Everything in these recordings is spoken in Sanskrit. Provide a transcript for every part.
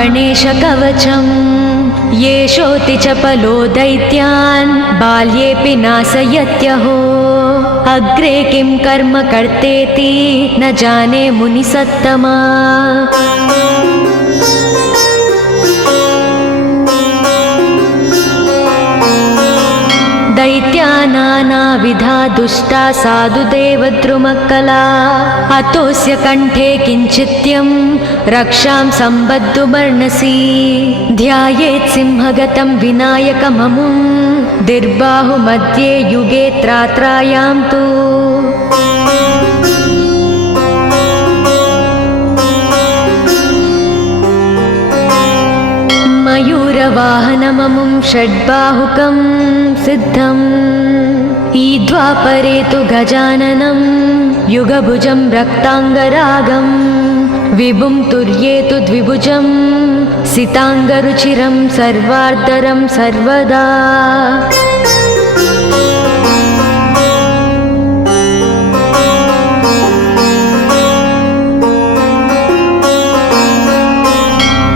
गणेशकवचम् येषोऽति चपलो दैत्यान् बाल्येऽपि नाशयत्यहो अग्रे किं कर्म कर्तेति न जाने मुनिसत्तमा। दैत्या नानाविधा दुष्टा साधुदेवद्रुमक्कला अतोऽस्य कण्ठे किञ्चित्यं रक्षां सम्बद्धुमर्णसि ध्यायेत् सिंहगतं विनायकममुं दिर्बाहुमध्ये युगे त्रात्रायां तु मयूरवाहनममुं षड्बाहुकं सिद्धम् ईद्वापरे तु गजाननं युगभुजं रक्ताङ्गरागं विभुं तुर्येतु द्विभुजं सिताङ्गरुचिरं सर्वार्धरं सर्वदा।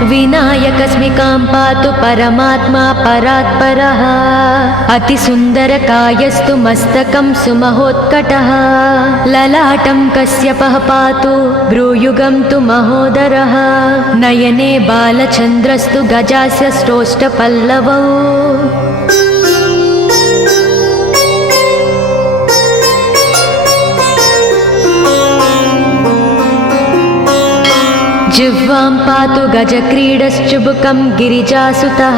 विनायकस्मिकां पातु परमात्मा परात्परः अतिसुन्दरकायस्तु मस्तकं सुमहोत्कटः ललाटं कश्यपः पातु भ्रूयुगं तु महोदरः नयने बालचन्द्रस्तु गजास्य श्रोष्ठपल्लवौ जिह्वां पातु गजक्रीडश्चुबुकं गिरिजासुतः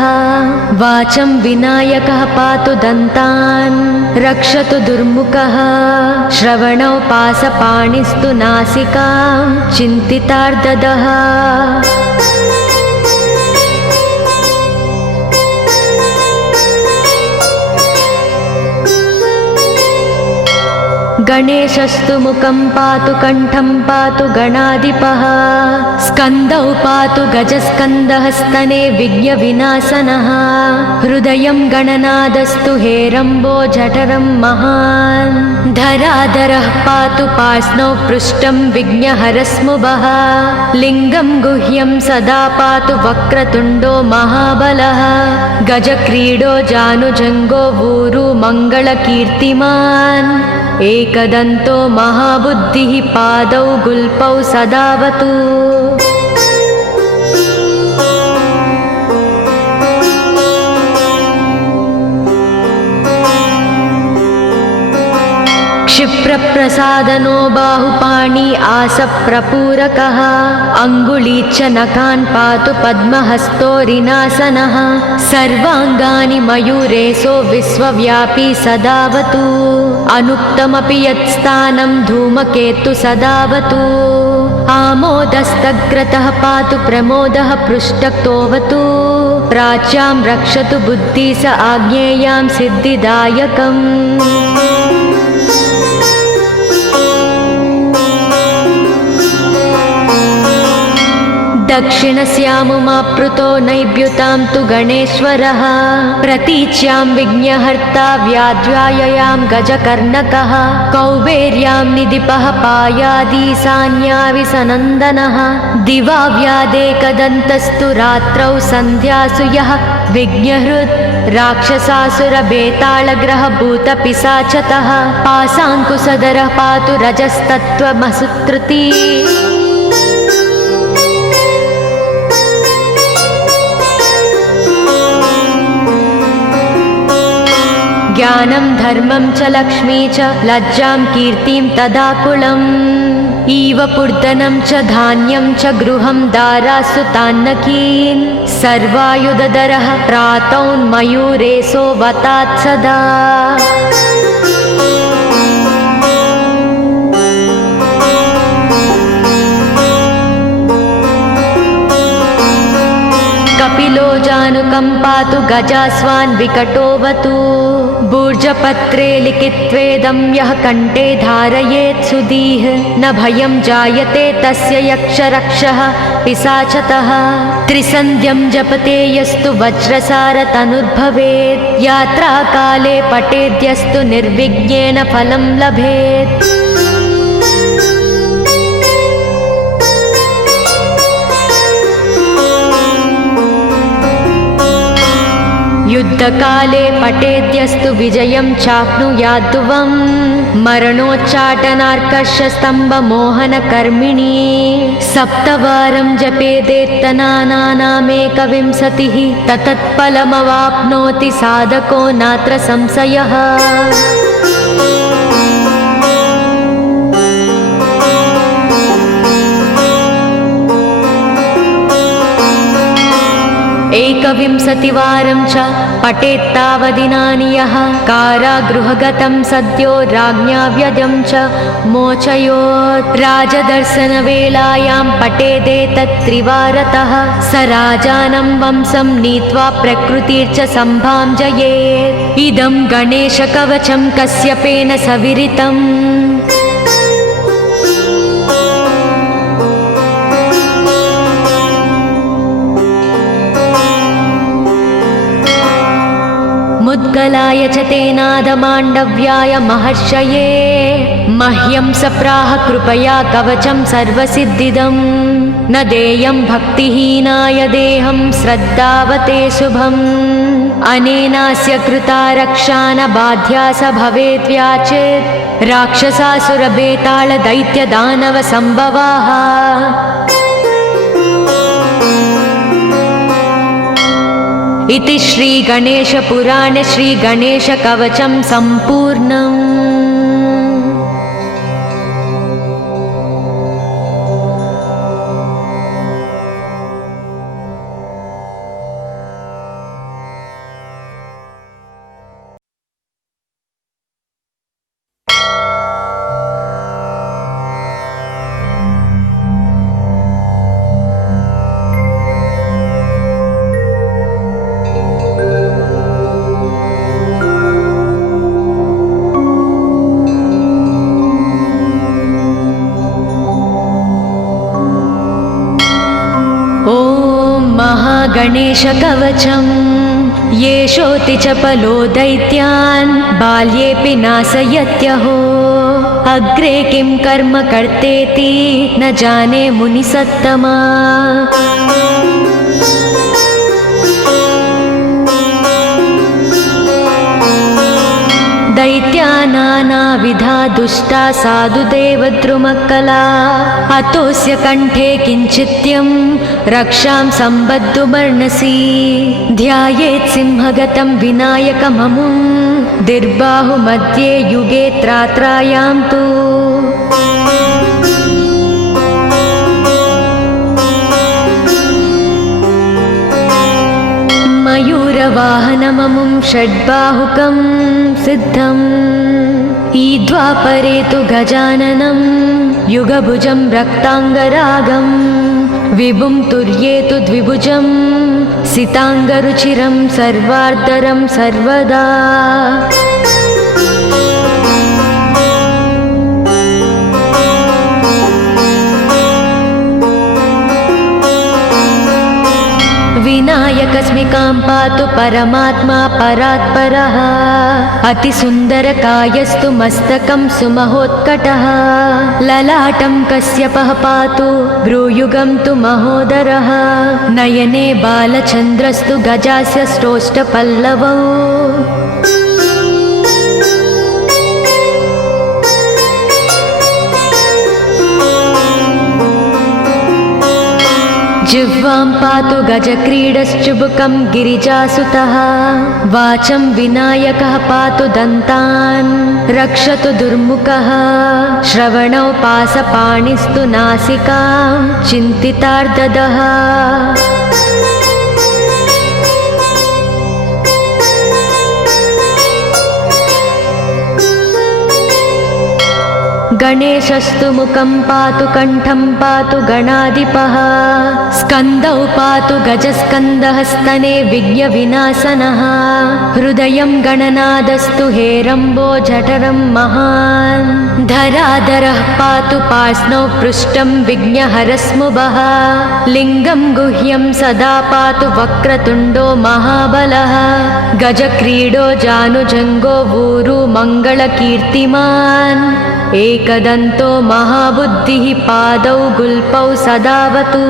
वाचं विनायकः पातु दन्तान् रक्षतु दुर्मुखः श्रवणौ पासपाणिस्तु नासिकां चिन्तितार्ददः गणेशस्तु मुखं पातु कण्ठं पातु गणाधिपः स्कन्दौ पातु गजस्कन्दः स्तने विघ्नविनाशनः हृदयं गणनादस्तु हेरम्बो जठरं महान् धराधरः पातु पार्ष्णौ पृष्ठं विघ्नहरस्मुभः लिङ्गं गुह्यं सदा पातु वक्रतुण्डो महाबलः गजक्रीडो जानुजङ्गो ऊरु मङ्गलकीर्तिमान् एकदन्तो महाबुद्धिः पादौ गुल्पौ सदावतु क्षिप्रप्रसादनो बाहुपाणि आसप्रपूरकः अङ्गुलीच्च नखान् पातु पद्महस्तोरिनासनः सर्वाङ्गानि मयूरेशो विश्वव्यापी सदावतु अनुक्तमपि यत्स्थानं धूमकेतु सदावतु आमोदस्तग्रतः पातु प्रमोदः पृष्ठतोऽवतु प्राच्यां रक्षतु बुद्धि स आज्ञेयां सिद्धिदायकम् दक्षिणस्यामुमाप्लुतो नैव्युतां तु गणेश्वरः प्रतीच्यां विघ्नहर्ता व्याध्याययां गजकर्णकः कौबेर्यां निधिपः पायादीशान्याविसनन्दनः दिवा व्यादेकदन्तस्तु रात्रौ सन्ध्यासु यः विघ्नहृत् राक्षसासुरबेतालग्रहभूतपिशाचतः पाशाङ्कुशधरः पातु रजस्तत्त्वमसुत्रुति ज्ञानं धर्मं च लक्ष्मी च लज्जां कीर्तिं तदाकुलम् इव पूर्धनं च धान्यं च गृहं दारासु तान्नकीन् सर्वायुधधरः प्रातौन्मयूरेशो वतात् सदा कपिलो जानुकं पातु गजास्वान् विकटोऽवतु भूर्जपत्रे लिखित्वेदं यः कण्ठे धारयेत् सुधीः न भयं जायते तस्य यक्षरक्षः पिशाचतः त्रिसन्ध्यं जपते यस्तु वज्रसारतनुर्भवेत् यात्राकाले पठेद्यस्तु निर्विघ्नेन फलं लभेत् युद्धकाले पठेद्यस्तु विजयं चाप्नुयाद्ध्रुवम् मरणोच्चाटनार्कर्षस्तम्भमोहनकर्मिणी सप्तवारं जपेदेत्तनानामेकविंशतिः ततत्फलमवाप्नोति साधको नात्र संशयः। एकविंशतिवारं च पठेत्तावदिनानि यः कारागृहगतं सद्यो राज्ञा व्यजं च मोचयोत् राजदर्शनवेलायां पठेदेतत्त्रिवारतः स राजानं वंशं नीत्वा प्रकृतिर्च सम्भाञ्जयेत्। इदं गणेशकवचं कश्यपेन सविरितम्। मुद्गलाय च तेनादमाण्डव्याय महर्षये मह्यं सप्राह कृपया कवचं सर्वसिद्धिदम् न देयं भक्तिहीनाय देहं श्रद्धावते शुभम् अनेनास्य कृता रक्षा न बाध्या स भवेद्व्याचेत् राक्षसासुरबेतालदैत्यदानवसम्भवाः। इति श्रीगणेशपुराणे श्रीगणेशकवचं सम्पूर्णम्। गणेशकवचम् येषोति चपलो दैत्यान् बाल्येऽपि नाशयत्यहो अग्रे किं कर्म कर्तेति न जाने मुनिसत्तमा। दैत्या नानाविधा दुष्टा साधुदेवद्रुमक्कला अतोऽस्य कण्ठे किञ्चित्यं रक्षां सम्बद्धुमर्णसि ध्यायेत् सिंहगतं विनायकममुं दिर्बाहुमध्ये युगे त्रात्रायां तु मयूरवाहनममुं षड्बाहुकं सिद्धम् ईद्वापरे तु गजाननं युगभुजं रक्ताङ्गरागं विभुं तुर्ये तु द्विभुजं सिताङ्गरुचिरं सर्वार्धरं सर्वदा। विनायकस्मिकां पातु परमात्मा परात्परः अतिसुन्दरकायस्तु मस्तकं सुमहोत्कटः ललाटं कश्यपः पातु भ्रूयुगं तु महोदरः नयने बालचन्द्रस्तु गजास्य श्रोष्ठपल्लवौ जिह्वां पातु गजक्रीडश्चुबुकं गिरिजासुतः वाचं विनायकः पातु दन्तान् रक्षतु दुर्मुखः श्रवणौ पासपाणिस्तु नासिकां चिन्तितार्ददः गणेशस्तु मुखं पातु कण्ठं पातु गणाधिपः स्कन्दौ पातु गजस्कन्दः स्तने विघ्नविनाशनः हृदयं गणनादस्तु हेरम्बो जठरं महान् धराधरः पातु पार्ष्णौ पृष्ठं विघ्नहरस्मुभः लिङ्गं गुह्यं सदा पातु वक्रतुण्डो महाबलः गजक्रीडो जानुजङ्गो ऊरु मङ्गलकीर्तिमान् एकदन्तो महाबुद्धिः पादौ गुल्पौ सदावतु।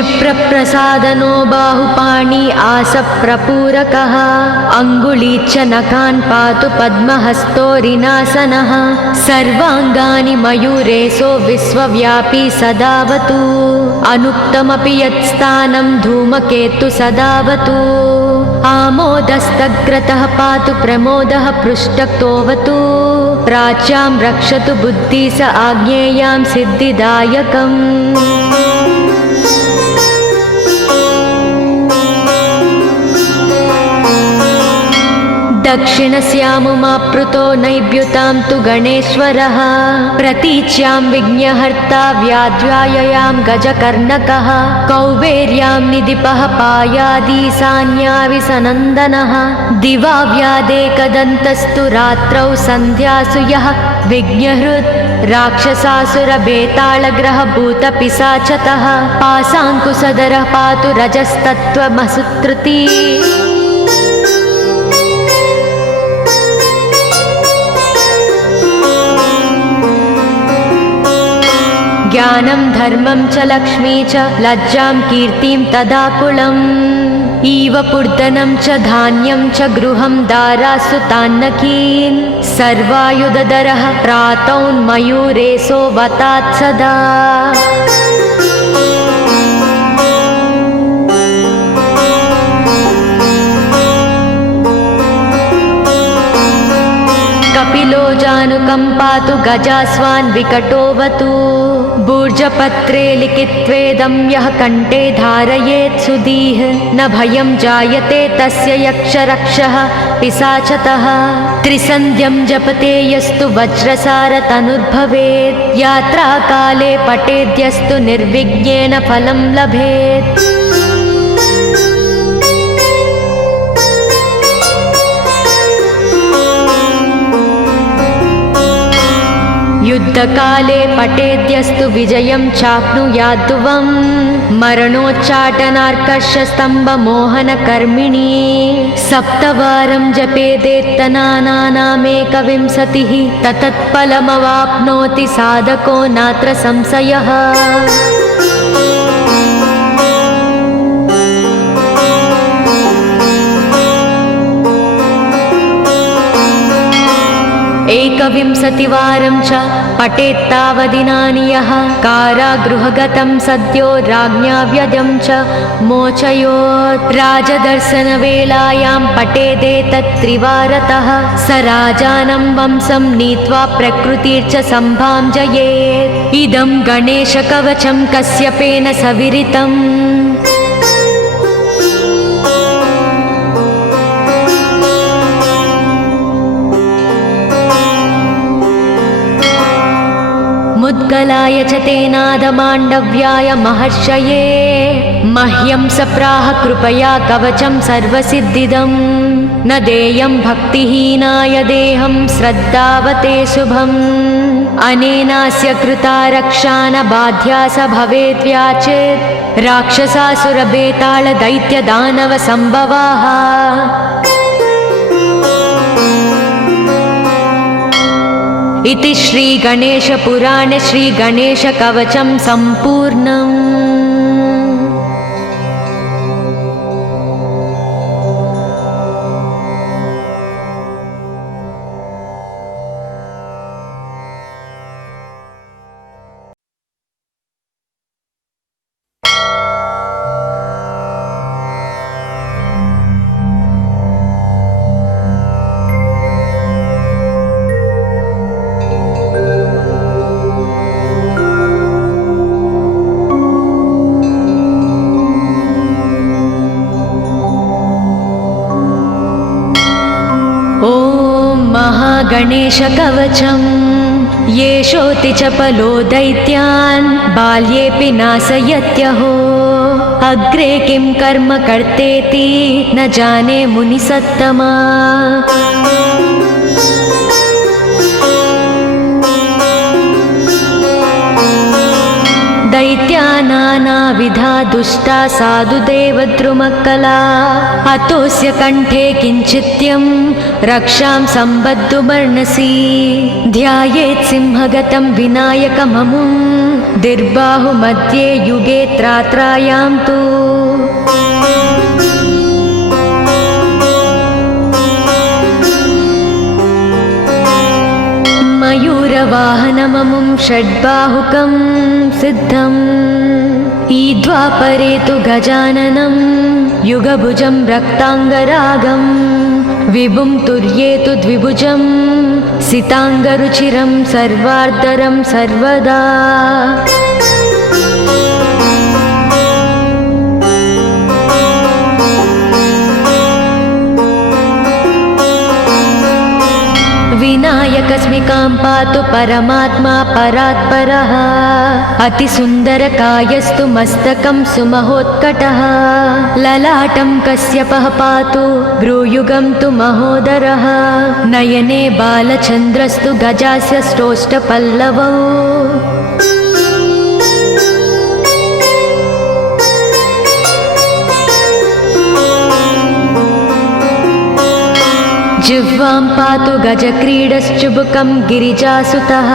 क्षिप्रप्रसादनो बाहुपाणि आसप्रपूरकः अङ्गुलीच्च नखान् पातु पद्महस्तोरिनासनः सर्वाङ्गानि मयूरेशो विश्वव्यापी सदावतु अनुक्तमपि यत्स्थानं धूमकेतु सदावतु आमोदस्तग्रतः पातु प्रमोदः पृष्ठक्तोऽवतु प्राच्यां रक्षतु बुद्धि स आज्ञेयां सिद्धिदायकम् दक्षिणस्यामुमाप्लुतो नैव्युतां तु गणेश्वरः प्रतीच्यां विघ्नहर्ता व्याध्याययां गजकर्णकः कौबेर्यां निधिपः पायादीशान्याविसनन्दनः दिवा व्यादेकदन्तस्तु रात्रौ सन्ध्यासु यः विघ्नहृत् राक्षसासुरबेताళग्रहभूतपिशाचतः पासाङ्कुशधरः पातु रजस्तत्त्वमसुत्रुती ज्ञानं धर्मं च लक्ष्मी च लज्जां कीर्तिं तदाकुलम् इव पूर्धनं च धान्यं च गृहं दारासुतान्नकीन् सर्वायुधधरः प्रातौन्मयूरेशो वतात् सदा कपिलो जानुकम्पातु गजास्वान् विकटोऽवतु भूर्जपत्रे लिखित्वेदं यः कण्ठे धारयेत् सुधीः न भयं जायते तस्य यक्षरक्षः पिशाचतः त्रिसन्ध्यं जपते यस्तु वज्रसारतनुर्भवेत् यात्राकाले पठेद्यस्तु निर्विघ्नेन फलं लभेत् युद्धकाले पठेद्यस्तु विजयं चाप्नुयाद्ध्रुवम् मरणोच्चाटनार्कर्षस्तम्भमोहनकर्मिणी सप्तवारं जपेदेत्तनानामेकविंशतिः ततत्फलमवाप्नोति साधको नात्र संशयः एकविंशतिवारं च पठेत्तावदिनानि यः कारागृहगतं सद्यो राज्ञा व्यजं च मोचयोत् राजदर्शनवेलायां पठेदेतत्त्रिवारतः स राजानं वंशं नीत्वा प्रकृतिर्च सम्भां जयेत् इदं गणेशकवचं कश्यपेन सविरितम् मुद्गलाय च तेनादमाण्डव्याय महर्षये मह्यं सप्राह कृपया कवचं सर्वसिद्धिदं न देयं भक्तिहीनाय देहं श्रद्धावते शुभम् अनेनास्य कृता रक्षा न बाध्या स भवेद्व्याचेत् राक्षसासुरबेताళदैत्यदानवसम्भवाः इति श्री गणेशपुराणे श्री गणेशकवचं सम्पूर्णम्। गणेशकवचं येषोऽति चपलो दैत्यान् बाल्येऽपि नाशयत्यहो अग्रे किं कर्म कर्तेति न जाने मुनिसत्तमा दैत्य दैत्या नानाविधा दुष्टा साधुदेवद्रुमक्कला अतोऽस्य कण्ठे किञ्चित्यं रक्षां सम्बद्धुमर्णसि ध्यायेत् सिंहगतं विनायकममुं दिर्बाहुमध्ये युगे त्रात्रायां तु मयूरवाहनममुं षड्बाहुकं सिद्धम् ईद्वापरे तु गजाननं युगभुजं रक्ताङ्गरागं विभुं तुर्ये तु द्विभुजं सिताङ्गरुचिरं सर्वार्धरं सर्वदा विनायकस्मिकां पातु परमात्मा परात्परः अतिसुन्दरकायस्तु मस्तकं सुमहोत्कटः ललाटं कश्यपः पातु भ्रूयुगं तु महोदरः नयने बालचन्द्रस्तु गजास्य श्रोष्ठपल्लवौ जिह्वां पातु गजक्रीडश्चुबुकं गिरिजासुतः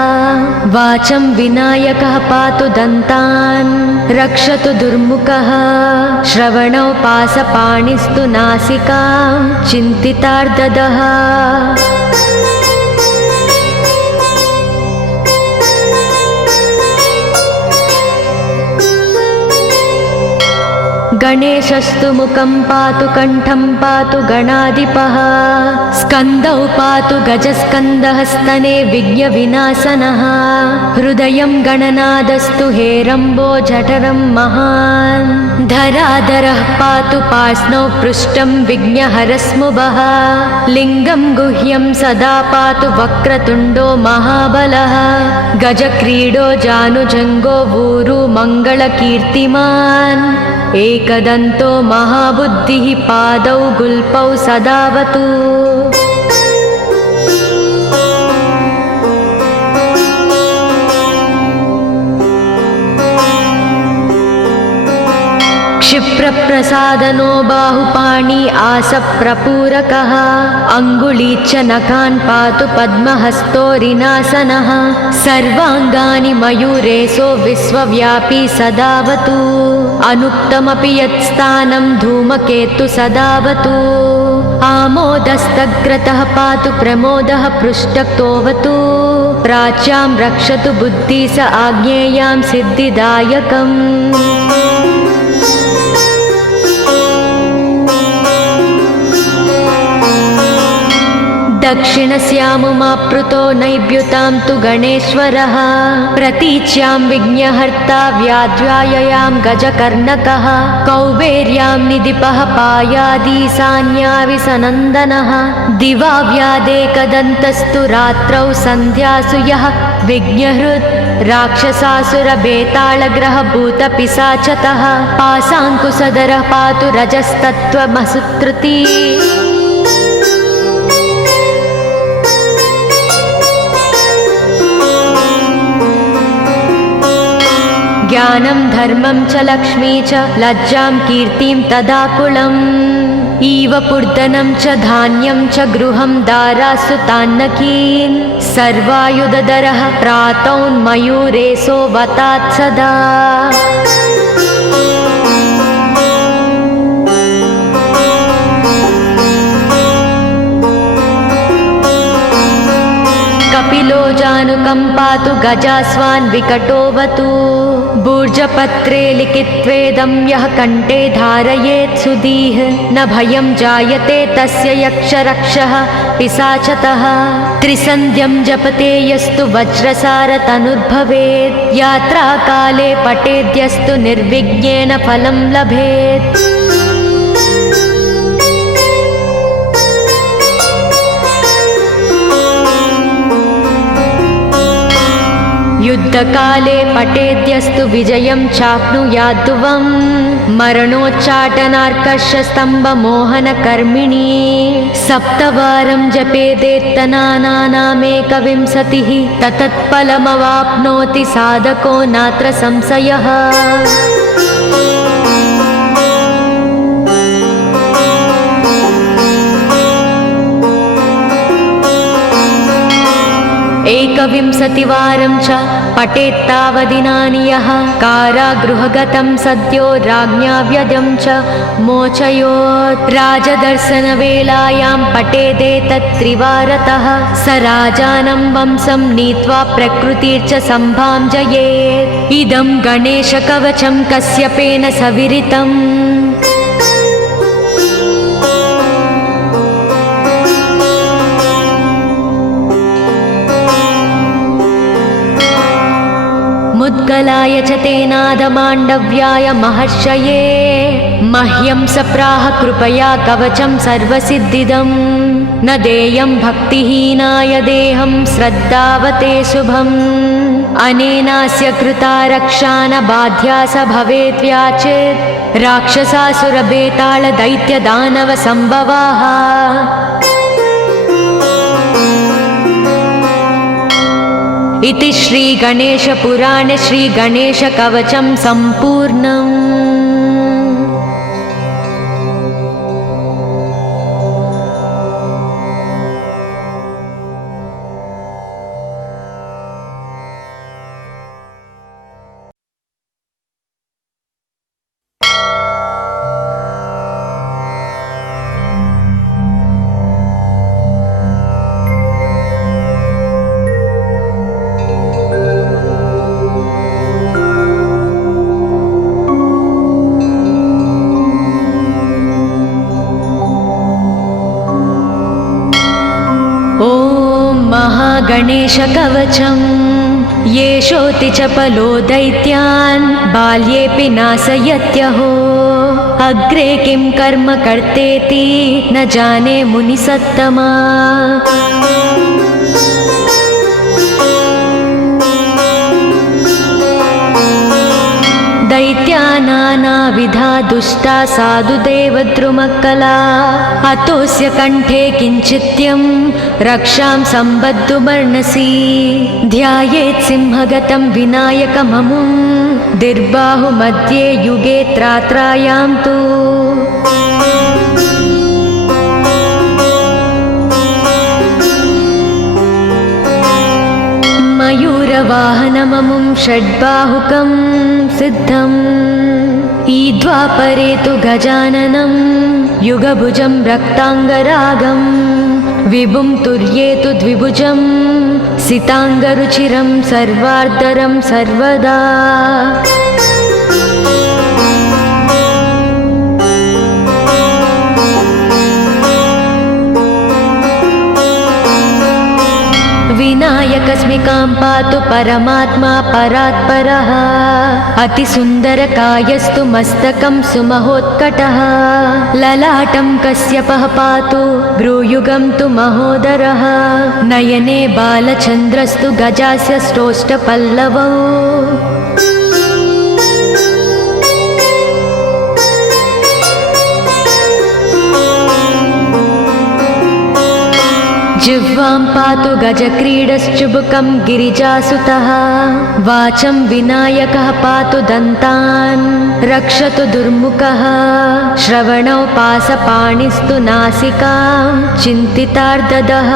वाचं विनायकः पातु दन्तान् रक्षतु दुर्मुखः श्रवणौ पासपाणिस्तु नासिकां चिन्तितार्ददः गणेशस्तु मुखं पातु कण्ठं पातु गणाधिपः स्कन्दौ पातु गजस्कन्दः स्तने विघ्नविनाशनः हृदयं गणनादस्तु हेरम्बो जठरं महान् धराधरः पातु पार्ष्णौ पृष्ठं विघ्नहरस्मुभः लिङ्गं गुह्यं सदा पातु वक्रतुण्डो महाबलः गजक्रीडो जानुजङ्गो ऊरु मङ्गलकीर्तिमान् एकदन्तो महाबुद्धिः पादौ गुल्पौ सदावतु क्षिप्रप्रसादनो बाहुपाणि आसप्रपूरकः अङ्गुलीच्च नखान् पातु पद्महस्तोरिनासनः सर्वाङ्गानि मयूरेशो विश्वव्यापी सदावतु अनुक्तमपि यत्स्थानं धूमकेतु सदावतु आमोदस्तग्रतः पातु प्रमोदः पृष्ठतोऽवतु प्राच्यां रक्षतु बुद्धि स आज्ञेयां सिद्धिदायकम् दक्षिणस्यामुमाप्लुतो नैव्युतां तु गणेश्वरः प्रतीच्यां विघ्नहर्ता व्याध्याययां गजकर्णकः कौबेर्यां निधिपः पायादीशान्याविसनन्दनः दिवा व्यादेकदन्तस्तु रात्रौ सन्ध्यासु यः विघ्नहृत् राक्षसासुरबेताళग्रहभूतपिशाचतः पाशाङ्कुशधरः पातु रजस्तत्त्वमसुत्कृती ज्ञानं धर्मं च लक्ष्मी च लज्जां कीर्तिं तदाकुलम् इव पूर्धनं च धान्यं च गृहं दारासु तान्नकीन् सर्वायुधधरः प्रातौन्मयूरेशो वतात् सदा कपिलो जानुकं पातु गजास्वान् विकटोऽवतु भूर्जपत्रे लिखित्वेदं यः कण्ठे धारयेत् सुधीः न भयं जायते तस्य यक्षरक्षः पिशाचतः त्रिसन्ध्यं जपते यस्तु वज्रसारतनुर्भवेत् यात्राकाले पठेद्यस्तु निर्विघ्नेन फलं लभेत् युद्धकाले पठेद्यस्तु विजयं चाप्नुयाद्ध्रुवम् मरणोच्चाटनार्कषस्तम्भमोहनकर्मिणी सप्तवारं जपेदेत्तनानामेकविंशतिः ततत्फलमवाप्नोति साधको नात्र संशयः। एकविंशतिवारं च पठेत्तावदिनानि यः कारागृहगतं सद्यो राज्ञा व्यजं च मोचयोत्। राजदर्शनवेलायां पठेदेतत्त्रिवारतः स राजानं वंशं नीत्वा प्रकृतिर्च सम्भाजयेत्। इदं गणेशकवचं कश्यपेन सविरितम्। मुद्गलाय च तेनादमाण्डव्याय महर्षये मह्यं सप्राह कृपया कवचं सर्वसिद्धिदं न देयं भक्तिहीनाय देहं श्रद्धावते शुभम्। अनेनास्य कृता रक्षा न बाध्या स भवेद्व्याचेत् राक्षसासुरबेताल दैत्यदानव संभवाः। इति श्री गणेशपुराणे श्री गणेशकवचं सम्पूर्णम्। गणेशकवचं येषोऽति चपलो दैत्यान् बाल्येऽपि नाशयत्यहो। अग्रे किं कर्म कर्तेति न जाने मुनिसत्तमा। दैत्या नानाविधा दुष्टा साधुदेवद्रुमकला अतोऽस्य कण्ठे किञ्चित्यं रक्षां सम्बद्धुमर्णसि। ध्यायेत् सिंहगतं विनायकममुं दिर्बाहुमध्ये युगे त्रात्रायां तु। मयूरवाहनममुं षड्बाहुकं सिद्धम् ईद्वापरे तु गजाननं युगभुजं रक्ताङ्गरागं विभुं तुर्येतु द्विभुजं सिताङ्गरुचिरं सर्वार्धरं सर्वदा। विनायकस्मिकां पातु परमात्मा परात्परः अतिसुन्दरकायस्तु मस्तकं सुमहोत्कटः। ललाटं कश्यपः पातु भ्रूयुगं तु महोदरः नयने बालचन्द्रस्तु गजास्य स्रोष्ठपल्लवौ। जिह्वां पातु गजक्रीडश्चुबुकं गिरिजासुतः वाचं विनायकः पातु दन्तान् रक्षतु दुर्मुखः। श्रवणौ पासपाणिस्तु नासिकां चिन्तितार्ददः।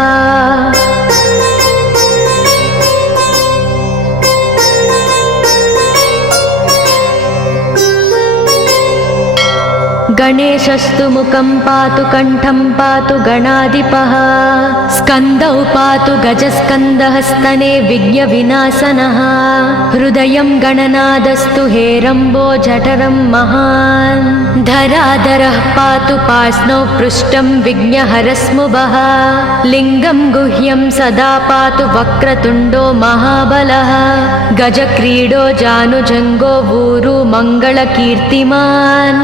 गणेशस्तु मुखं पातु कण्ठं पातु गणाधिपः। स्कन्दौ पातु गजस्कन्दः स्तने विघ्नविनाशनः। हृदयं गणनादस्तु हेरम्बो जठरं महान्। धराधरः पातु पार्ष्णौ पृष्ठं विघ्नहरस्मुभः। लिङ्गं गुह्यं सदा पातु वक्रतुण्डो महाबलः। गजक्रीडो जानुजङ्गो ऊरु मङ्गलकीर्तिमान्।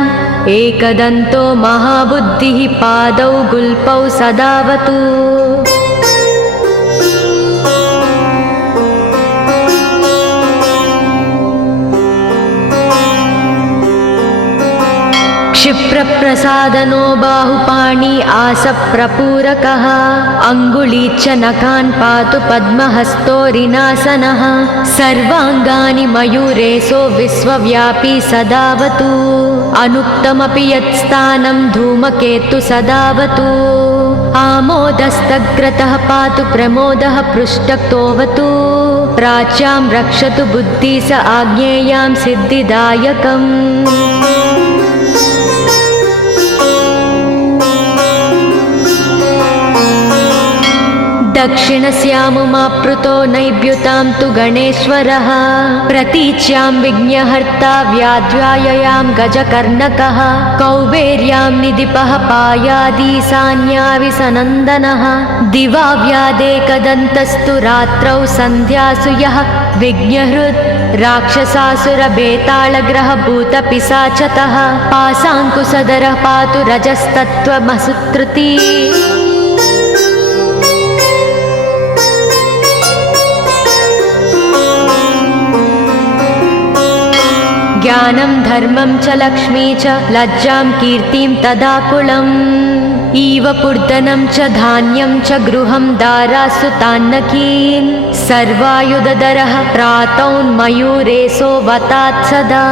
एकदन्तो महाबुद्धिः पादौ गुल्पौ सदावतु। क्षिप्रप्रसादनो बाहुपाणि आसप्रपूरकः अङ्गुली च नखान् पातु पद्महस्तोरिनासनः सर्वाङ्गानि मयूरेशो विश्वव्यापी सदावतु अनुक्तमपि यत्स्थानं धूमकेतु सदावतु आमोदस्तग्रतः पातु प्रमोदः पृष्ठतोऽवतु प्राच्यां रक्षतु बुद्धि स आज्ञेयां सिद्धिदायकम् दक्षिणस्यामुमाप्लुतो नैव्युतां तु गणेश्वरः प्रतीच्यां विघ्नहर्ता व्याध्याययां गजकर्णकः कौबेर्यां निधिपः पायादीशान्याविसनन्दनः दिवा व्यादेकदन्तस्तु रात्रौ सन्ध्यासु यः विघ्नहृत् राक्षसासुरबेताళग्रहभूतपिशाचतः पासाङ्कुशधरः पातु रजस्तत्त्वमसुत्रुती ज्ञानं धर्मं च लक्ष्मी च लज्जां कीर्तिं तदाकुलम् इव पूर्धनं च धान्यं च गृहं दारासु तान्नकीन् सर्वायुधधरः प्रातौन्मयूरेशो वतात् सदा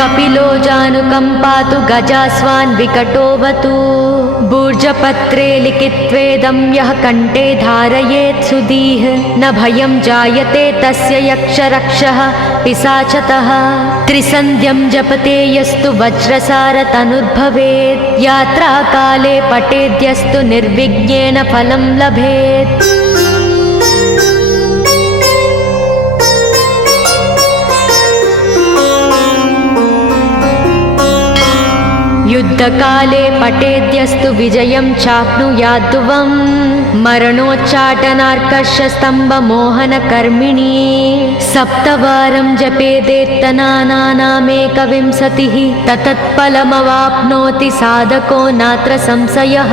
कपिलो जानुकम्पातु गजास्वान् विकटोऽवतु भूर्जपत्रे लिखित्वेदं यः कण्ठे धारयेत् सुधीः न भयं जायते तस्य यक्षरक्षः पिशाचतः त्रिसन्ध्यं जपते यस्तु वज्रसारतनुर्भवेत् यात्राकाले पठेद्यस्तु निर्विघ्नेन फलं लभेत् युद्धकाले पठेद्यस्तु विजयं चाप्नुयाद्ध्रुवम् मरणोच्चाटनार्कर्षस्तम्भमोहनकर्मिणी सप्तवारं जपेदेत्तनानामेकविंशतिः ततत्फलमवाप्नोति साधको नात्र संशयः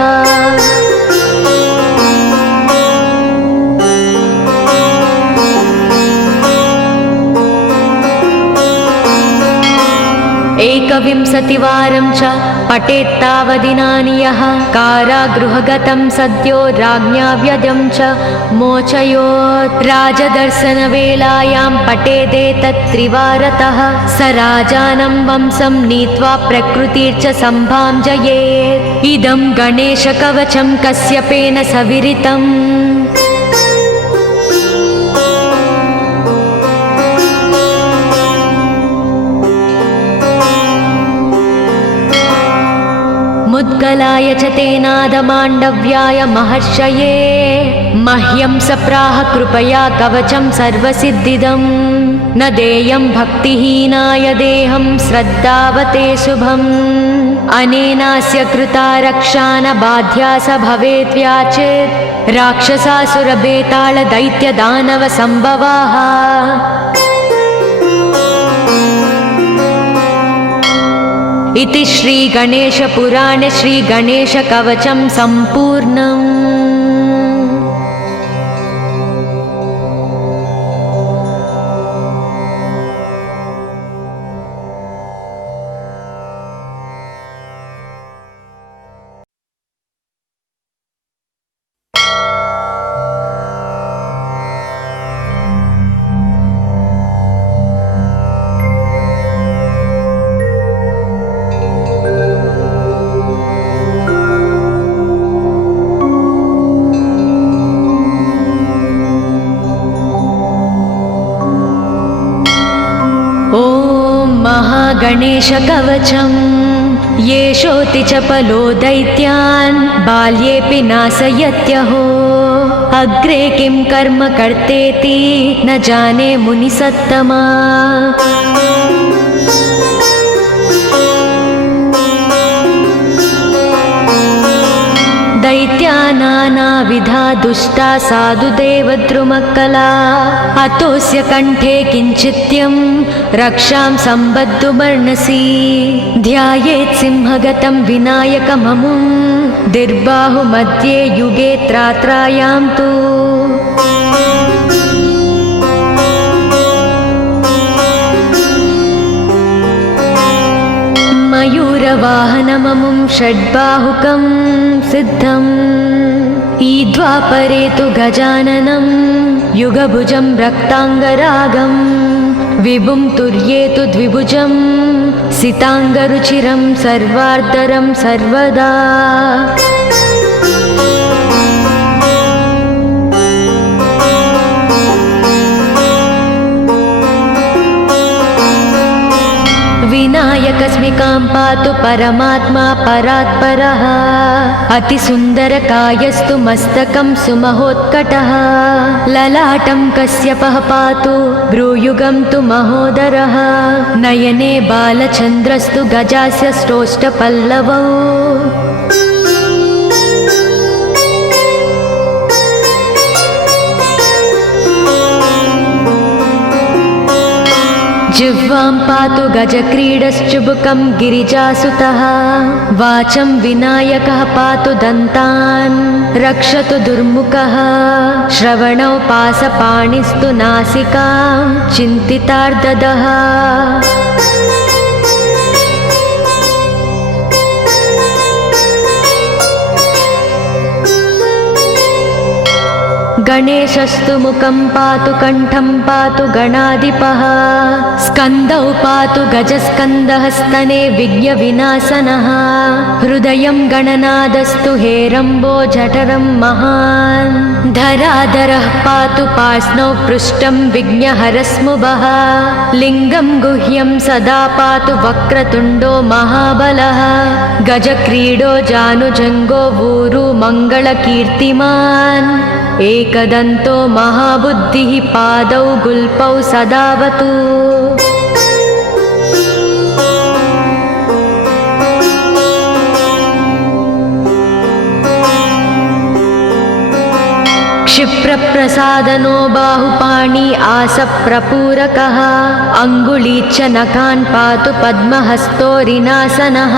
एकविंशतिवारं च पठेत्तावदिनानि यः कारागृहगतं सद्यो राज्ञा व्यजं च मोचयोत् राजदर्शनवेलायां पठेदेतत्त्रिवारतः स राजानं वंशं नीत्वा प्रकृतिर्च सम्भाञ्जयेत् इदं गणेशकवचं कश्यपेन सविरितम् मुद्गलाय च तेनादमाण्डव्याय महर्षये मह्यं सप्राह कृपया कवचं सर्वसिद्धिदं न देयं भक्तिहीनाय देहं श्रद्धावते शुभम् अनेनास्य कृता रक्षा न बाध्या स भवेत् व्याचेत् राक्षसासुरबेताళदैत्यदानवसम्भवाः इति श्रीगणेशपुराणे श्रीगणेशकवचं सम्पूर्णम्। गणेशकवचम् येषोऽति चपलो दैत्यान् बाल्येऽपि नाशयत्यहो अग्रे किं कर्म कर्तेति न जाने मुनिसत्तमा दैत्यान् नानाविधा दुष्टा साधुदेवद्रुमक्कला अतोऽस्य कण्ठे किञ्चित्यं रक्षां सम्बद्धुमर्णसि ध्यायेत् सिंहगतं विनायकममुं दिर्बाहुमध्ये युगे त्रात्रायां तु मयूरवाहनममुं षड्बाहुकं सिद्धम् ईद्वापरे तु गजाननं युगभुजं रक्ताङ्गरागं विभुं तुर्ये तु द्विभुजं सिताङ्गरुचिरं सर्वार्धरं सर्वदा विनायकस्मिकां पातु परमात्मा परात्परः अतिसुन्दरकायस्तु मस्तकं सुमहोत्कटः ललाटं कश्यपः पातु भ्रूयुगं तु महोदरः नयने बालचन्द्रस्तु गजास्य श्रोष्ठपल्लवौ जिह्वां पातु गजक्रीडश्चुबुकं गिरिजासुतः वाचं विनायकः पातु दन्तान् रक्षतु दुर्मुखः श्रवणौ पासपाणिस्तु नासिकां चिन्तितार्ददः गणेशस्तु मुखं पातु कण्ठं पातु गणाधिपः स्कन्दौ पातु गजस्कन्दः स्तने विघ्नविनाशनः हृदयं गणनादस्तु हेरम्बो जठरं महान् धराधरः पातु पार्ष्णौ पृष्ठं विघ्नहरस्मुभः लिङ्गं गुह्यं सदा पातु वक्रतुण्डो महाबलः गजक्रीडो जानुजङ्गो ऊरु मङ्गलकीर्तिमान् एकदन्तो महाबुद्धिः पादौ गुल्पौ सदावतु क्षिप्रप्रसादनो बाहुपाणि आसप्रपूरकः अङ्गुलीच्च नखान् पातु पद्महस्तोरिनासनः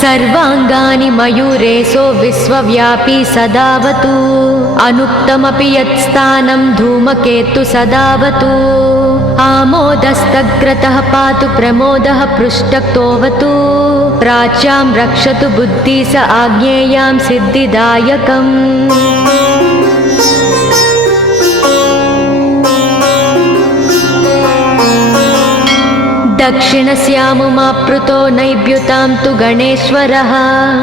सर्वाङ्गानि मयूरेशो विश्वव्यापी सदावतु अनुक्तमपि यत्स्थानं धूमकेतु सदावतु आमोदस्तग्रतः पातु प्रमोदः पृष्ठतोऽवतु प्राच्यां रक्षतु बुद्धि स आज्ञेयां सिद्धिदायकम् दक्षिणस्यामुमाप्लुतो नैव्युतां तु गणेश्वरः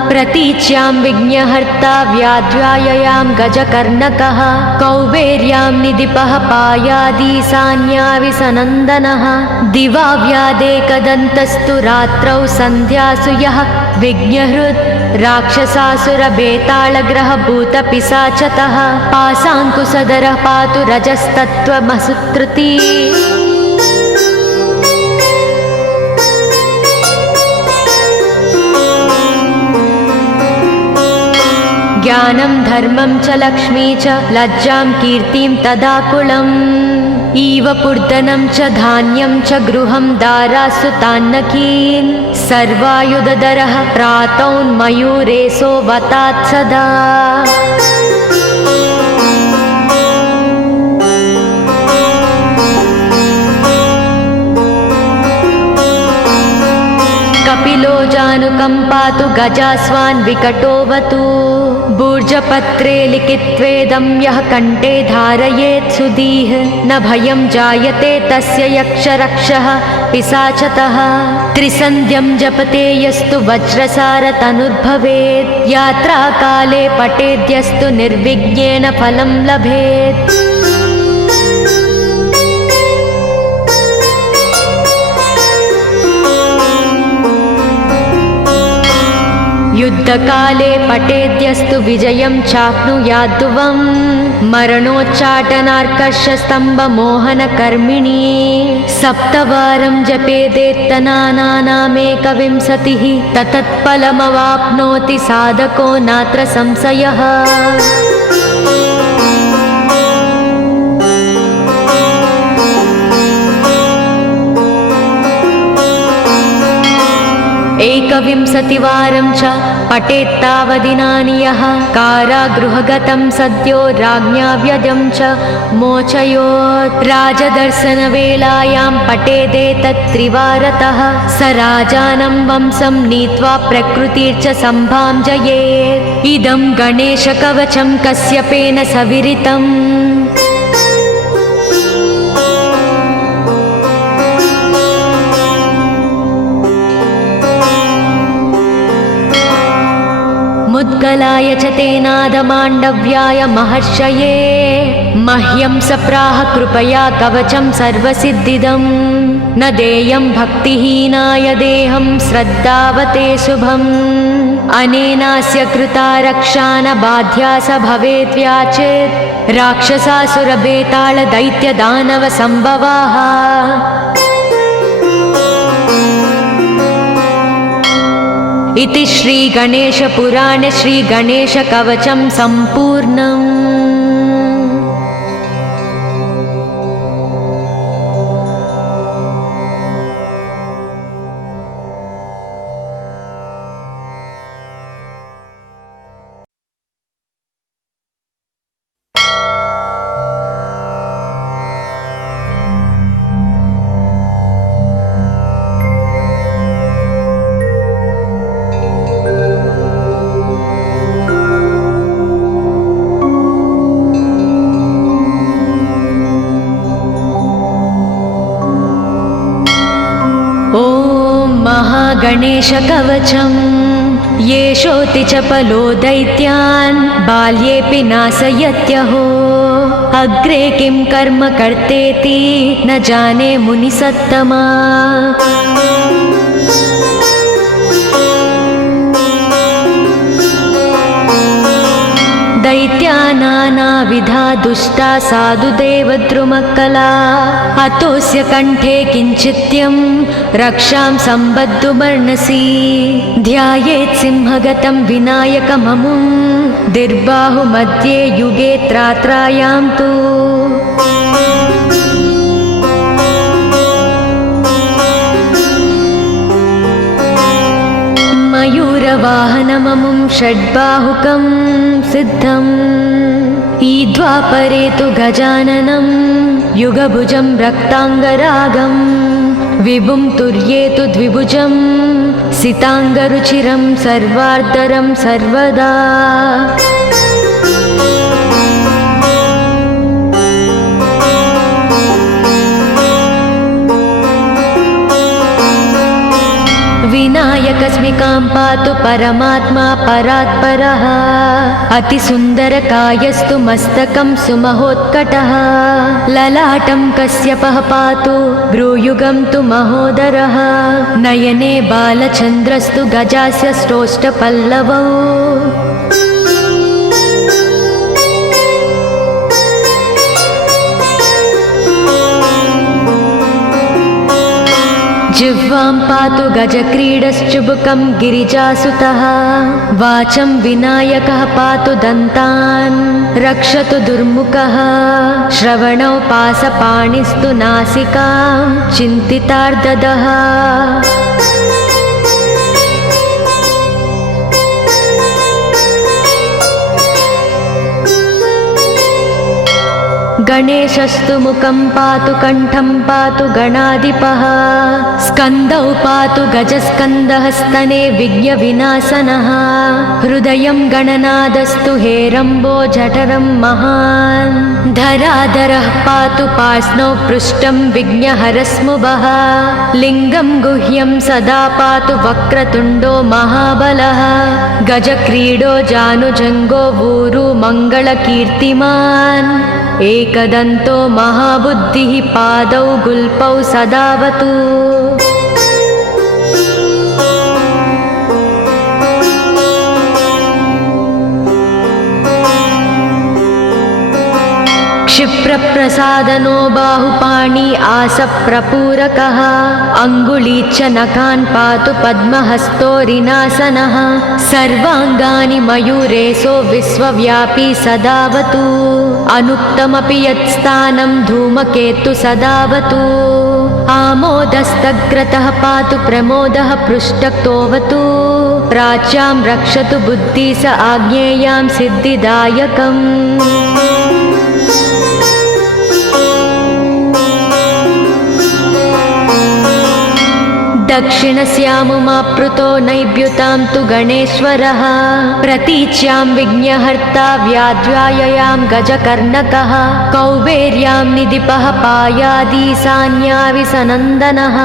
प्रतीच्यां विघ्नहर्ता व्याध्याययां गजकर्णकः कौबेर्यां निधिपः पायादीशान्याविसनन्दनः दिवा व्यादेकदन्तस्तु रात्रौ सन्ध्यासु यः विघ्नहृत् राक्षसासुरबेताళग्रहभूतपिशाचतः पाशाङ्कुशधरः पातु रजस्तत्त्वमसुत्रुती ज्ञानं धर्मं च लक्ष्मी च लज्जां कीर्तिं तदाकुलम् इव पूर्धनं च धान्यं च गृहं दारासु तान्नकीन् सर्वायुधधरः प्रातौन्मयूरेशो वतात् सदा कपिलो जानुकं पातु गजास्वान् विकटोऽवतु भूर्जपत्रे लिखित्वेदं यः कण्ठे धारयेत् सुधीः न भयं जायते तस्य यक्षरक्षः पिशाचतः त्रिसन्ध्यं जपते यस्तु वज्रसारतनुर्भवेत् यात्राकाले पठेद्यस्तु निर्विघ्नेन फलं लभेत् युद्धकाले पठेद्यस्तु विजयं चाप्नुयाद्ध्रुवम् मरणोच्चाटनार्कर्षस्तम्भमोहनकर्मिणी सप्तवारं जपेदेत्तनानामेकविंशतिः ततत्फलमवाप्नोति साधको नात्र संशयः। एकविंशतिवारं च पठेत्तावदिनानि यः कारागृहगतं सद्यो राज्ञा व्यजं च मोचयोत् राजदर्शनवेलायां पठेदेतत्त्रिवारतः स राजानं वंशं नीत्वा प्रकृतिर्च सम्भां जयेत्। इदं गणेशकवचं कश्यपेन सविरितम् मुद्गलाय च तेनादमाण्डव्याय महर्षये मह्यं सप्राह कृपया कवचं सर्वसिद्धिदं न देयं भक्तिहीनाय देहं श्रद्धावते शुभम् अनेनास्य कृता रक्षा न बाध्या स भवेद्व्याचेत् राक्षसासुरबेताళदैत्यदानवसम्भवाः। इति श्रीगणेशपुराणे श्रीगणेशकवचं सम्पूर्णम्। गणेशकवचं येषोति च पलो दैत्यान् बाल्येऽपि नाशयत्यहो अग्रे किं कर्म कर्तेति न जाने मुनिसत्तमा। दैत्या नानाविधा दुष्टा साधुदेवद्रुमक्कला अतोऽस्य कण्ठे किञ्चित्यं रक्षां सम्बद्धुमर्णसि ध्यायेत् सिंहगतं विनायकममुं दिर्बाहुमध्ये युगे त्रात्रायां तु मयूरवाहनममुं षड्बाहुकं सिद्धम् ईद्वापरे तु गजाननं युगभुजं रक्ताङ्गरागं विभुं तुर्ये तु द्विभुजं सिताङ्गरुचिरं सर्वार्धरं सर्वदा। विनायकस्मिकां पातु परमात्मा परात्परः अतिसुन्दरकायस्तु मस्तकं सुमहोत्कटः ललाटं कश्यपः पातु भ्रूयुगं तु महोदरः नयने बालचन्द्रस्तु गजास्य श्रोष्ठपल्लवौ जिह्वां पातु गजक्रीडश्चुबुकं गिरिजासुतः वाचं विनायकः पातु दन्तान् रक्षतु दुर्मुखः श्रवणौ पासपाणिस्तु नासिकां चिन्तितार्ददः गणेशस्तु मुखं पातु कण्ठं पातु गणाधिपः स्कन्दौ पातु गजस्कन्दः स्तने विघ्नविनाशनः हृदयं गणनादस्तु हेरम्बो जठरं महान् धराधरः पातु पार्ष्णौ पृष्ठं विघ्नहरस्मुभः लिङ्गं गुह्यं सदा पातु वक्रतुण्डो महाबलः गजक्रीडो जानुजङ्गो ऊरु मङ्गलकीर्तिमान् एकदन्तो महाबुद्धिः पादौ गुल्पौ क्षिप्रप्रसादनो बाहुपाणि आसप्रपूरकः अङ्गुली च नखान् पातु पद्महस्तोरिनासनः सर्वाङ्गानि मयूरेशो विश्वव्यापी सदावतु अनुक्तमपि यत्स्थानं धूमकेतु सदावतु आमोदस्तग्रतः पातु प्रमोदः पृष्ठक्तोऽवतु प्राच्यां रक्षतु बुद्धि स आज्ञेयां सिद्धिदायकम् दक्षिणस्यामुमाप्लुतो नैव्युतां तु गणेश्वरः प्रतीच्यां विघ्नहर्ता व्याध्याययां गजकर्णकः कौबेर्यां निधिपः पायादीशान्याविसनन्दनः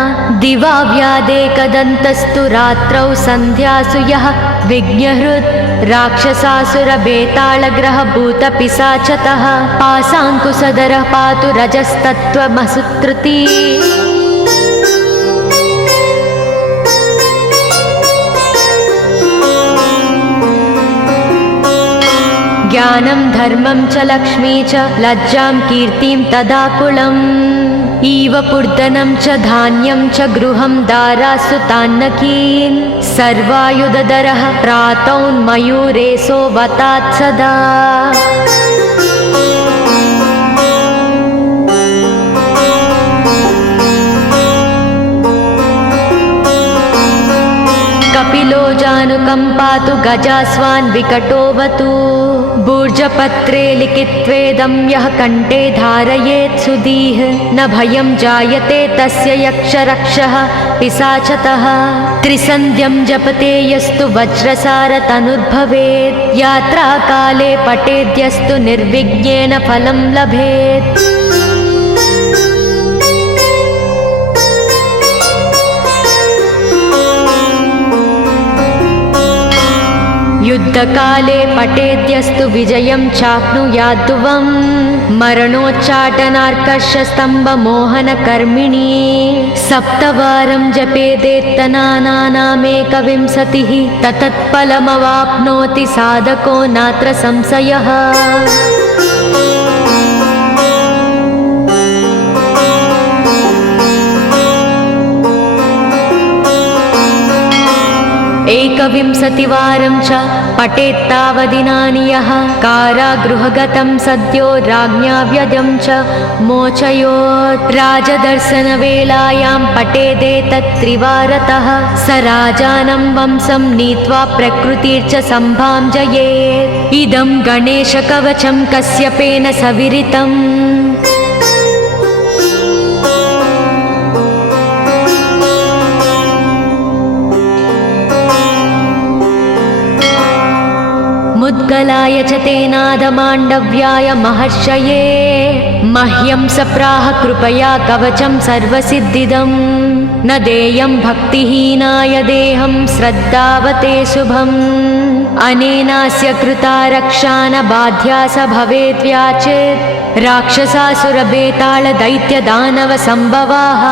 दिवा व्यादेकदन्तस्तु रात्रौ सन्ध्यासु यः विघ्नहृत् राक्षसासुरबेतालग्रहभूतपिशाचतः पासाङ्कुशधरः पातु रजस्तत्त्वमसुत्रुती ज्ञानं धर्मं च लक्ष्मी च लज्जां कीर्तिं तदाकुलम् इव पूर्धनं च धान्यं च गृहं दारासु तान्नकीन् सर्वायुधधरः प्रातौन्मयूरेशो वतात् सदा कपिलो जानुकम्पातु गजास्वान् विकटोऽवतु भूर्जपत्रे लिखित्वेदं यः कण्ठे धारयेत् सुधीः न भयं जायते तस्य यक्षरक्षः पिशाचतः त्रिसन्ध्यं जपते यस्तु वज्रसारतनुर्भवेत् यात्राकाले पठेद्यस्तु निर्विघ्नेन फलं लभेत् युद्धकाले पठेद्यस्तु विजयं चाप्नुयाद्ध्रुवं मरणोच्चाटनार्कषस्तम्भमोहनकर्मिणी सप्तवारं जपेदेत्तनानामेकविंशतिः ततत्फलमवाप्नोति साधको नात्र संशयः एकविंशतिवारं च पठेत्तावदिनानि यः कारागृहगतं सद्यो राज्ञा व्यजं च मोचयोत् राजदर्शनवेलायां पठेदेतत्त्रिवारतः स राजानं वंशं नीत्वा प्रकृतिर्च सम्भां जयेत् इदं गणेशकवचं कश्यपेन सविरितम् मुद्गलाय च तेनादमाण्डव्याय महर्षये मह्यं सप्राह कृपया कवचं सर्वसिद्धिदं न देयं भक्तिहीनाय देहं श्रद्धावते शुभम् अनेनास्य कृता रक्षा न बाध्या स भवेद्व्याचेत् राक्षसासुरबेतालदैत्यदानवसम्भवाः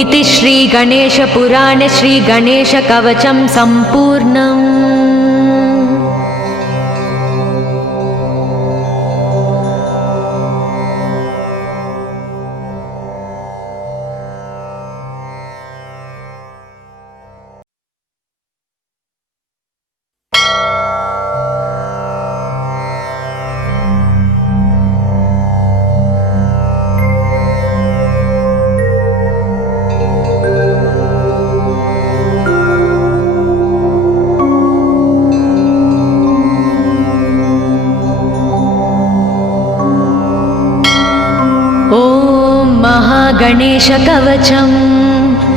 इति श्रीगणेशपुराणे श्रीगणेशकवचं सम्पूर्णम्। गणेशकवचं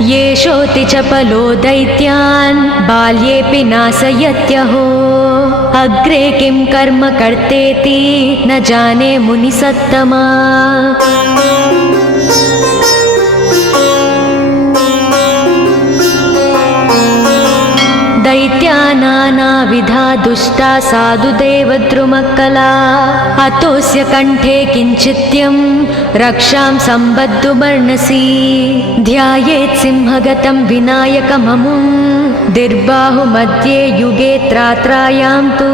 येषोऽति चपलो दैत्यान् बाल्येऽपि नाशयत्यहो अग्रे किं कर्म कर्तेति न जाने मुनिसत्तमा। दैत्या नानाविधा दुष्टा साधुदेवद्रुमकला अतोऽस्य कण्ठे किञ्चित्यं रक्षां सम्बद्धुमर्णसि ध्यायेत् सिंहगतं विनायकममुम् दिर्बाहुमध्ये युगे त्रात्रायां तु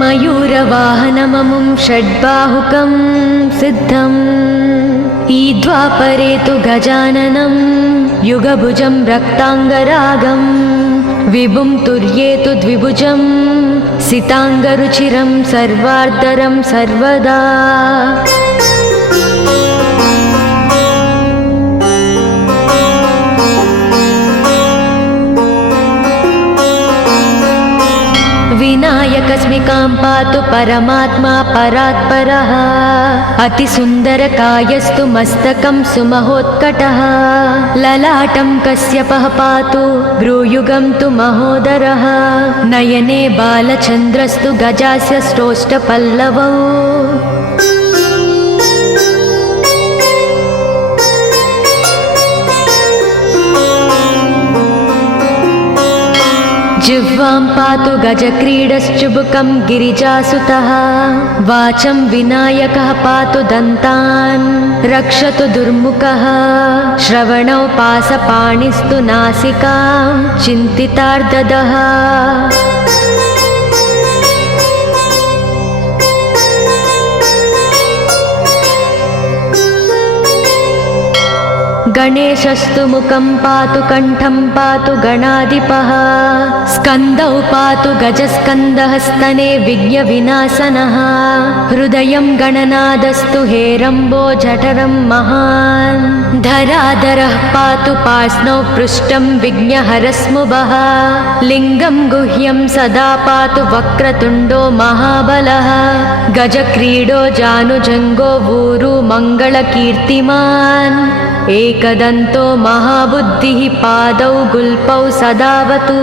मयूरवाहनममुं षड्बाहुकं सिद्धम् ईद्वापरे तु गजाननं युगभुजं रक्ताङ्गरागं विभुं तुर्ये तु द्विभुजं सिताङ्गरुचिरं सर्वार्धरं सर्वदा विनायकस्मिकां पातु परमात्मा परात्परः अतिसुन्दरकायस्तु मस्तकं सुमहोत्कटः ललाटं कश्यपः पातु भ्रूयुगं तु महोदरः नयने बालचन्द्रस्तु गजास्य श्रोष्ठपल्लवौ जिह्वां पातु गजक्रीडश्चुबुकं गिरिजासुतः वाचं विनायकः पातु दन्तान् रक्षतु दुर्मुखः श्रवणौ पासपाणिस्तु नासिकां चिन्तितार्ददः गणेशस्तु मुखं पातु कण्ठं पातु गणाधिपः स्कन्दौ पातु गजस्कन्दः स्तने विघ्नविनाशनः हृदयं गणनादस्तु हेरम्बो जठरं महान् धराधरः पातु पार्ष्णौ पृष्ठं विघ्नहरस्मुभः लिङ्गं गुह्यं सदा पातु वक्रतुण्डो महाबलः गजक्रीडो जानुजङ्गो ऊरु मङ्गलकीर्तिमान् एकदन्तो महाबुद्धिः पादौ गुल्पौ सदावतु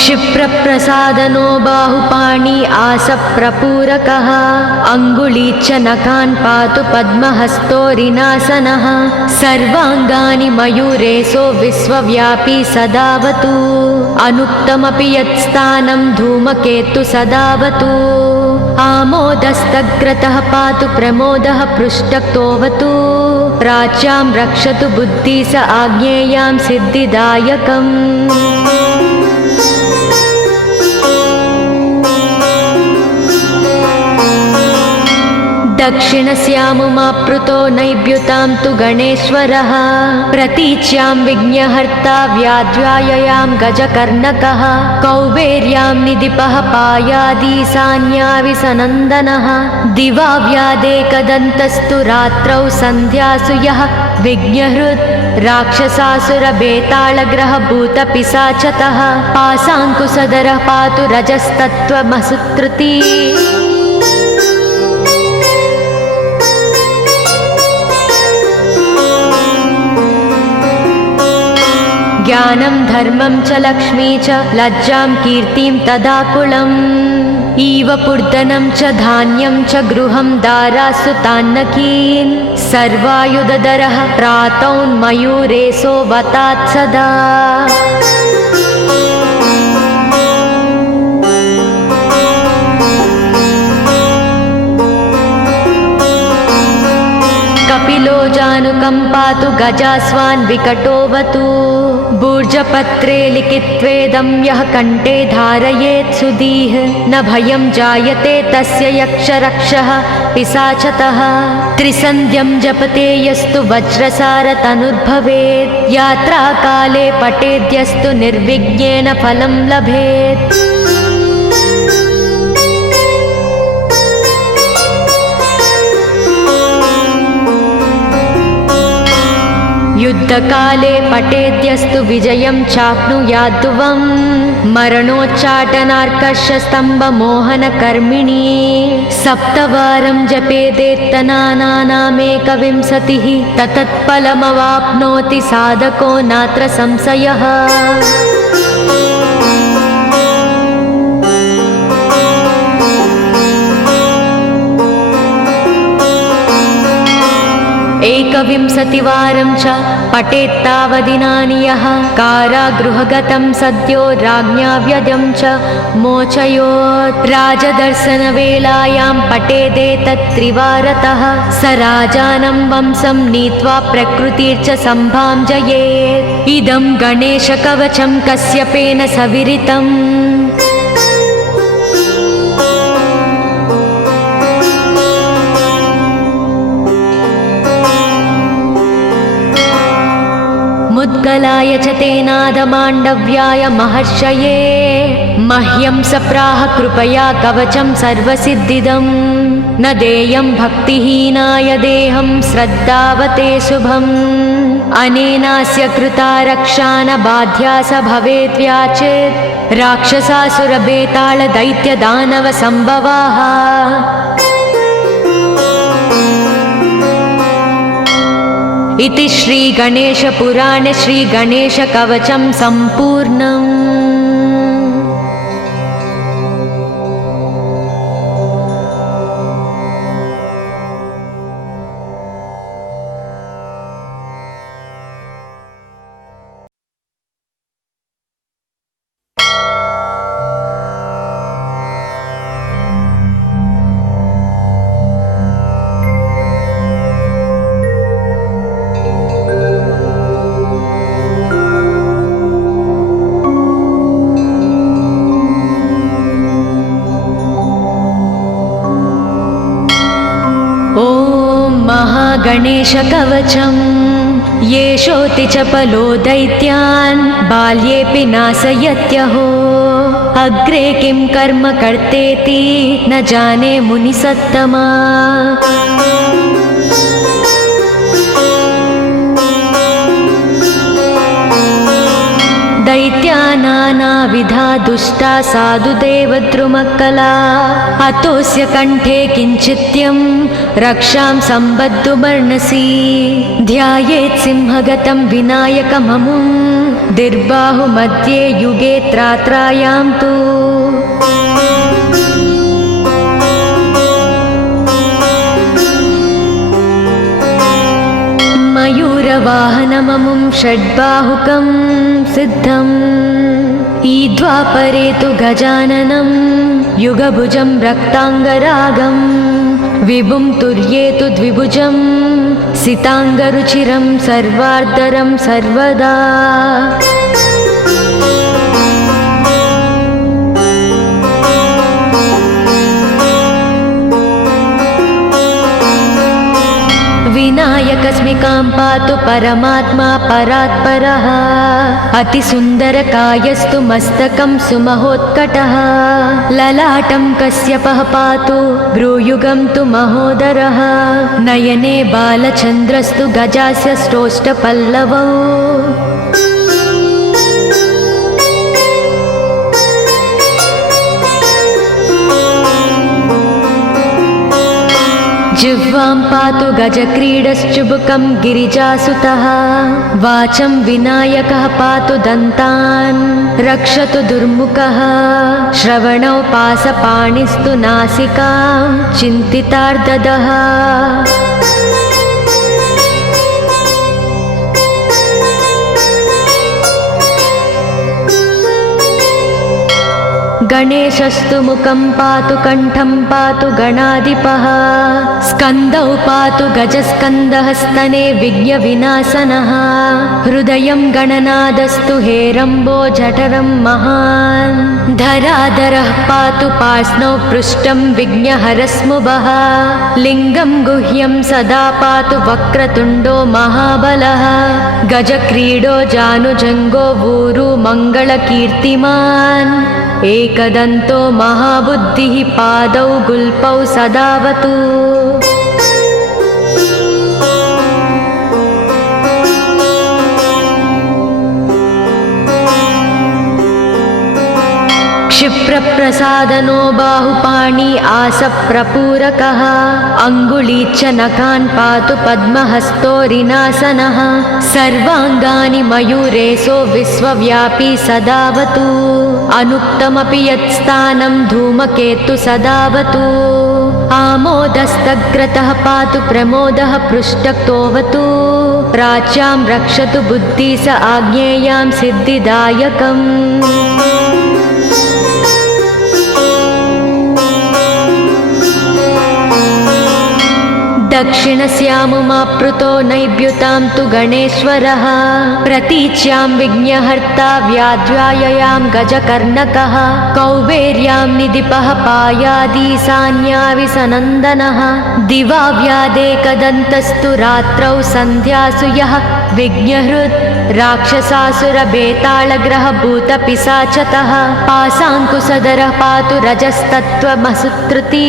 क्षिप्रप्रसादनो बाहुपाणि आसप्रपूरकः अङ्गुलीच्च नखान् पातु पद्महस्तोरिनासनः सर्वाङ्गानि मयूरेशो विश्वव्यापी सदावतु अनुक्तमपि यत्स्थानं धूमकेतु सदावतु आमोदस्तग्रतः पातु प्रमोदः पृष्ठतोऽवतु प्राच्यां रक्षतु बुद्धि स आज्ञेयां सिद्धिदायकम् दक्षिणस्यामुमाप्लुतो नैव्युतां तु गणेश्वरः प्रतीच्यां विघ्नहर्ता व्याध्याययां गजकर्णकः कौबेर्यां निधिपः पायादीशान्याविसनन्दनः दिवा व्यादेकदन्तस्तु रात्रौ सन्ध्यासु यः विघ्नहृत् राक्षसासुरबेताళग्रहभूतपिशाचतः पाशाङ्कुशधरः पातु रजस्तत्त्वमसुकृती ज्ञानं धर्मं च लक्ष्मी च लज्जां कीर्तिं तदाकुलम् इव पूर्धनं च धान्यं च गृहं दारासु तान्नकीन् सर्वायुधधरः प्रातौन्मयूरेशो वतात् सदा कपिलो जानुकं पातु गजास्वान् विकटोऽवतु भूर्जपत्रे लिखित्वेदं यः कण्ठे धारयेत् सुधीः न भयं जायते तस्य यक्षरक्षः पिशाचतः त्रिसन्ध्यं जपते यस्तु वज्रसारतनुर्भवेत् यात्राकाले पठेद्यस्तु निर्विघ्नेन फलं लभेत् युद्धकाले पठेद्यस्तु विजयं चाप्नुयाद्ध्रुवम् मरणोच्चाटनार्कषस्तम्भमोहनकर्मिणी सप्तवारं जपेदेत्तनानामेकविंशतिः ततत्फलमवाप्नोति साधको नात्र संशयः एकविंशतिवारं च पठेत्तावदिनानि यः कारागृहगतं सद्यो राज्ञा व्ययं च मोचयोत् राजदर्शनवेलायां पठेदेतत्त्रिवारतः स राजानं वंशं नीत्वा प्रकृतिर्च सम्भाञ्जयेत् इदं गणेशकवचं कश्यपेन सविरितम् मुद्गलाय च तेनादमाण्डव्याय महर्षये मह्यं सप्राह कृपया कवचं सर्वसिद्धिदं न देयं भक्तिहीनाय देहं श्रद्धावते शुभम् अनेनास्य कृता रक्षा न बाध्या स भवेद्व्याचित् राक्षसासुरबेतालदैत्यदानवसम्भवाः इति श्रीगणेशपुराणे श्रीगणेशकवचं सम्पूर्णम्। गणेशकवचं येषोऽति चपलो दैत्यान् बाल्येऽपि नाशयत्यहो अग्रे किं कर्म कर्तेति न जाने मुनिसत्तमा दैत्या नानाविधा दुष्टा साधुदेवद्रुमक्कला अतोऽस्य कण्ठे किञ्चित्यं रक्षां सम्बद्धुमर्णसि ध्यायेत् सिंहगतं विनायकममुं दिर्बाहुमध्ये युगे त्रात्रायां तु मयूरवाहनममुं षड्बाहुकं सिद्धम् ईद्वापरे तु गजाननं युगभुजं रक्ताङ्गरागं विभुं तुर्ये तु द्विभुजं सिताङ्गरुचिरं सर्वार्धरं सर्वदा विनायकस्मिकां पातु परमात्मा परात्परः अतिसुन्दरकायस्तु मस्तकं सुमहोत्कटः ललाटं कश्यपः पातु भ्रूयुगं तु महोदरः नयने बालचन्द्रस्तु गजास्य श्रोष्ठपल्लवौ जिह्वां पातु गजक्रीडश्चुबुकं गिरिजासुतः वाचं विनायकः पातु दन्तान् रक्षतु दुर्मुखः श्रवणौ पासपाणिस्तु नासिकां चिन्तितार्ददः गणेशस्तु मुखं पातु कण्ठं पातु गणाधिपः स्कन्दौ पातु गजस्कन्दः स्तने विघ्नविनाशनः हृदयं गणनादस्तु हेरम्बो जठरं महान् धराधरः पातु पार्ष्णौ पृष्ठं विघ्नहरस्मुभः लिङ्गं गुह्यं सदा पातु वक्रतुण्डो महाबलः गजक्रीडो जानुजङ्गो ऊरु मङ्गलकीर्तिमान् एकदन्तो महाबुद्धिः पादौ गुल्पौ सदावतु क्षिप्रप्रसादनो बाहुपाणि आसप्रपूरकः अङ्गुलीच्च नखान् पातु पद्महस्तोरिनासनः सर्वाङ्गानि मयूरेशो विश्वव्यापी सदावतु अनुक्तमपि यत्स्थानं धूमकेतु सदावतु आमोदस्तग्रतः पातु प्रमोदः पृष्ठतोऽवतु प्राच्यां रक्षतु बुद्धि स आज्ञेयां सिद्धिदायकम् दक्षिणस्यामुमाप्लुतो नैव्युतां तु गणेश्वरः प्रतीच्यां विघ्नहर्ता व्याध्याययां गजकर्णकः कौबेर्यां निधिपः पायादीशान्याविसनन्दनः दिवा व्यादेकदन्तस्तु रात्रौ सन्ध्यासु यः विघ्नहृत् राक्षसासुरबेतालग्रहभूतपिशाचतः पाशाङ्कुशधरः पातु रजस्तत्त्वमसुत्रुती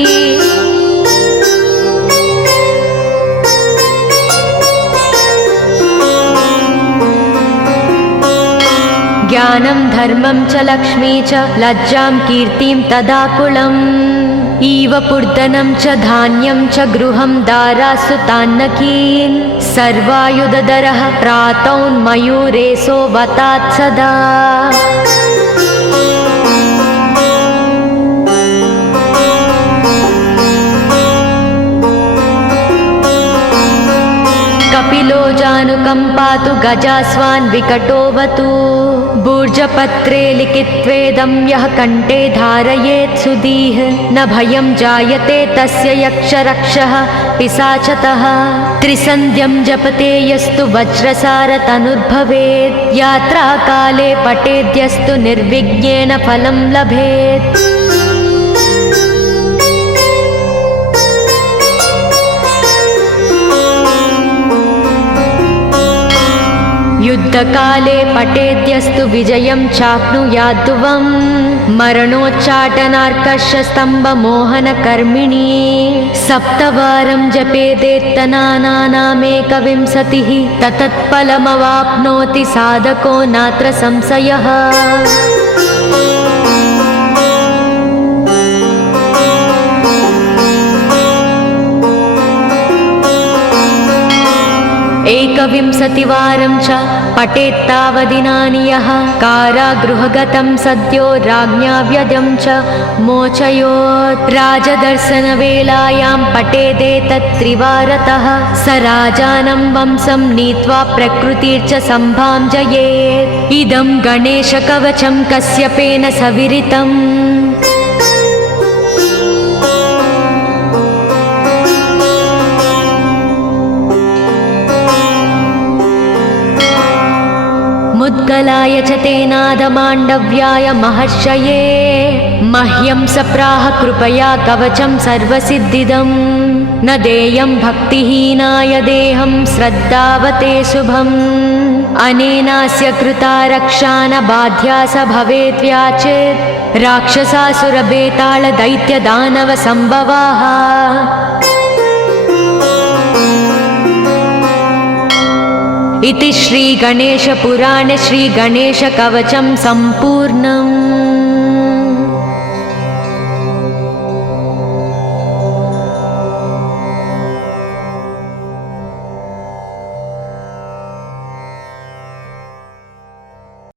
ज्ञानं धर्मं च लक्ष्मी च लज्जां कीर्तिं तदाकुलम् इव पूर्धनं च धान्यं च गृहं दारासु तान्नकीन् सर्वायुधधरः प्रातौन्मयूरेशो वतात् सदा कपिलो जानुकम्पातु गजास्वान् विकटोऽवतु भूर्जपत्रे लिखित्वेदं यः कण्ठे धारयेत् सुधीः न भयं जायते तस्य यक्षरक्षः पिशाचतः त्रिसन्ध्यं जपते यस्तु वज्रसारतनुर्भवेत् यात्राकाले पठेद्यस्तु निर्विघ्नेन फलं लभेत् युद्धकाले पठेद्यस्तु विजयं चाप्नुयाद्ध्रुवम् मरणोच्चाटनार्कषस्तम्भमोहनकर्मिणी सप्तवारं जपेदेत्तनानामेकविंशतिः ततत्फलमवाप्नोति साधको नात्र संशयः एकविंशतिवारं च पठेत्तावदिनानि यः कारागृहगतं सद्यो राज्ञा व्यदं च मोचयोत् राजदर्शनवेलायां पठेदेतत्त्रिवारतः स राजानं वंशं नीत्वा प्रकृतिर्च सम्भाञ्जयेत् इदं गणेशकवचं कश्यपेन सविरितम् मुद्गलाय च तेनादमाण्डव्याय महर्षये मह्यं सप्राह कृपया कवचं सर्वसिद्धिदं न देयं भक्तिहीनाय देहं श्रद्धावते शुभम् अनेनास्य कृता रक्षा न बाध्या स भवेत् व्याचेत् राक्षसासुरबेतालदैत्यदानवसम्भवाः इति श्रीगणेशपुराणे श्रीगणेशकवचं सम्पूर्णम्।